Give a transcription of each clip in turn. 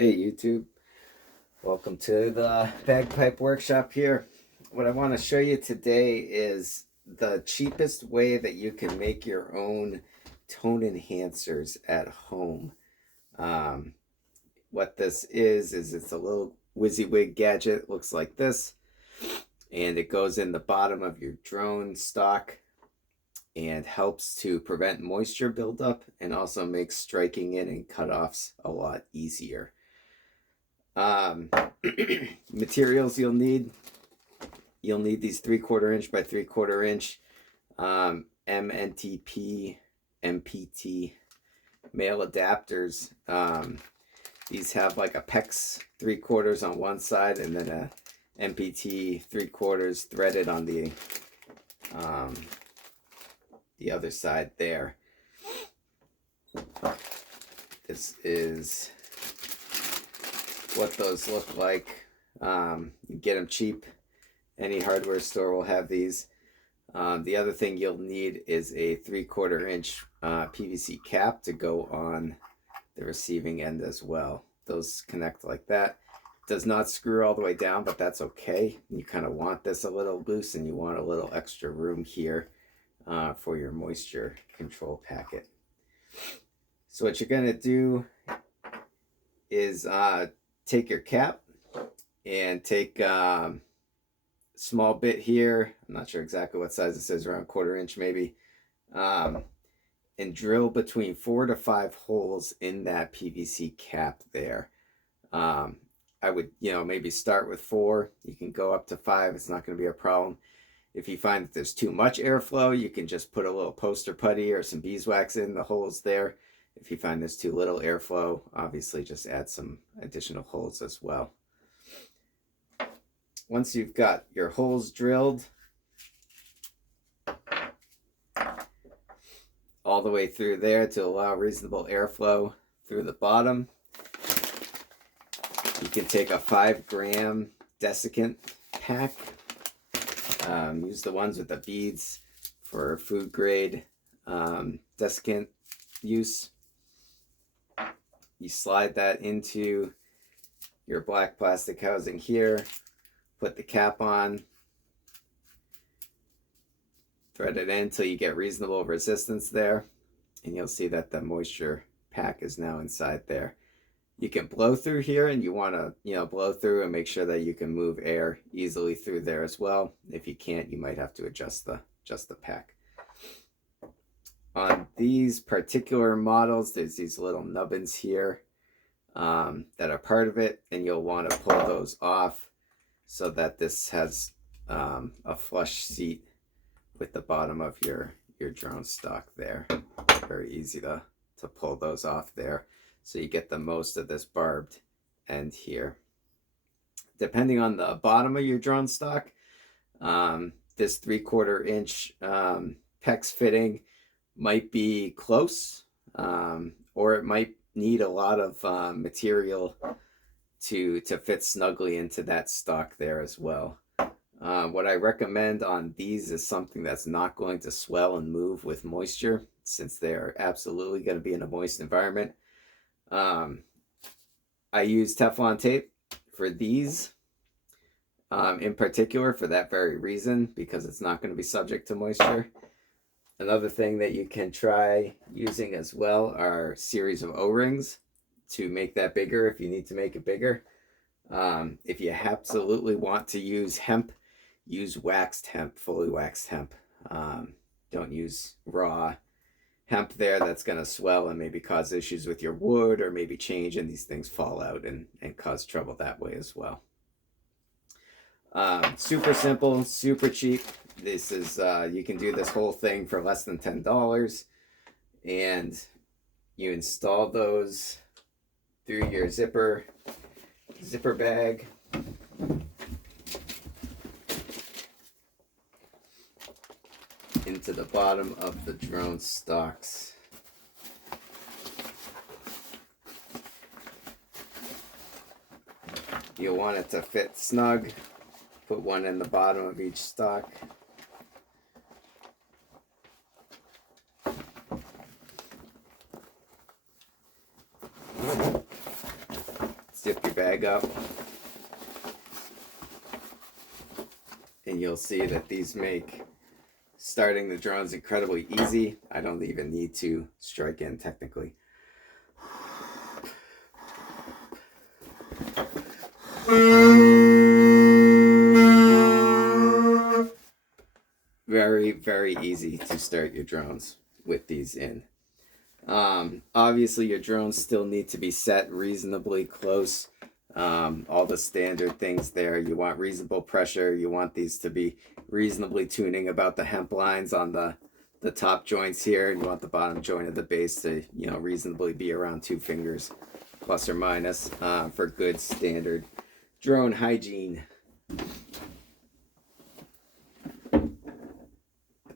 Hey YouTube, welcome to the bagpipe workshop here. What I want to show you today is the cheapest way that you can make your own tone enhancers at home. What this is it's a little WYSIWYG gadget, looks like this, and it goes in the bottom of your drone stock and helps to prevent moisture buildup and also makes striking in and cutoffs a lot easier. Materials you'll need these 3/4 inch by 3/4 inch MNTP MPT male adapters. These have like a PEX 3/4 on one side and then a MPT 3/4 threaded on the other side there. This is what those look like. You get them cheap. Any hardware store will have these. The other thing you'll need is a 3/4 inch PVC cap to go on the receiving end as well. Those connect like that. Does not screw all the way down, but that's okay. You kind of want this a little loose and you want a little extra room here for your moisture control packet. So what you're going to do is take your cap and take a small bit here. I'm not sure exactly what size this is, around 1/4 inch maybe, and drill between 4 to 5 holes in that PVC cap there. I would, maybe start with 4. You can go up to 5. It's not going to be a problem. If you find that there's too much airflow, you can just put a little poster putty or some beeswax in the holes there. If you find there's too little airflow, obviously just add some additional holes as well. Once you've got your holes drilled all the way through there to allow reasonable airflow through the bottom, you can take a 5-gram dessicant pack. Use the ones with the beads for food grade dessicant use. You slide that into your black plastic housing here, put the cap on, thread it in until you get reasonable resistance there, and you'll see that the moisture pack is now inside there. You can blow through here, and you want to blow through and make sure that you can move air easily through there as well. If you can't, you might have to adjust the pack. On these particular models, there's these little nubbins here that are part of it, and you'll want to pull those off so that this has a flush seat with the bottom of your drone stock there. Very easy to pull those off there, so you get the most of this barbed end here. Depending on the bottom of your drone stock, this 3/4 inch PEX fitting might be close, or it might need a lot of material to fit snugly into that stock there as well. What I recommend on these is something that's not going to swell and move with moisture, since they're absolutely going to be in a moist environment. I use Teflon tape for these in particular for that very reason, because it's not going to be subject to moisture. Another thing that you can try using as well are a series of O-rings to make that bigger if you need to make it bigger. If you absolutely want to use hemp, use waxed hemp, fully waxed hemp. Don't use raw hemp there. That's going to swell and maybe cause issues with your wood, or maybe change and these things fall out and cause trouble that way as well. Super simple, super cheap. This is you can do this whole thing for less than $10, and you install those through your zipper bag. Into the bottom of the drone stocks. You'll want it to fit snug. Put one in the bottom of each stock. zip your bag up, and you'll see that these make starting the drones incredibly easy. I don't even need to strike in technically. Very, very easy to start your drones with these in. Obviously your drones still need to be set reasonably close. All the standard things there. You want reasonable pressure. You want these to be reasonably tuning about the hemp lines on the top joints here. And you want the bottom joint of the base to, you know, reasonably be around 2 fingers plus or minus for good standard drone hygiene.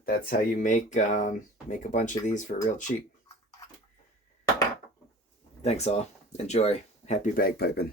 That's how you make a bunch of these for real cheap. Thanks all. Enjoy. Happy bagpiping.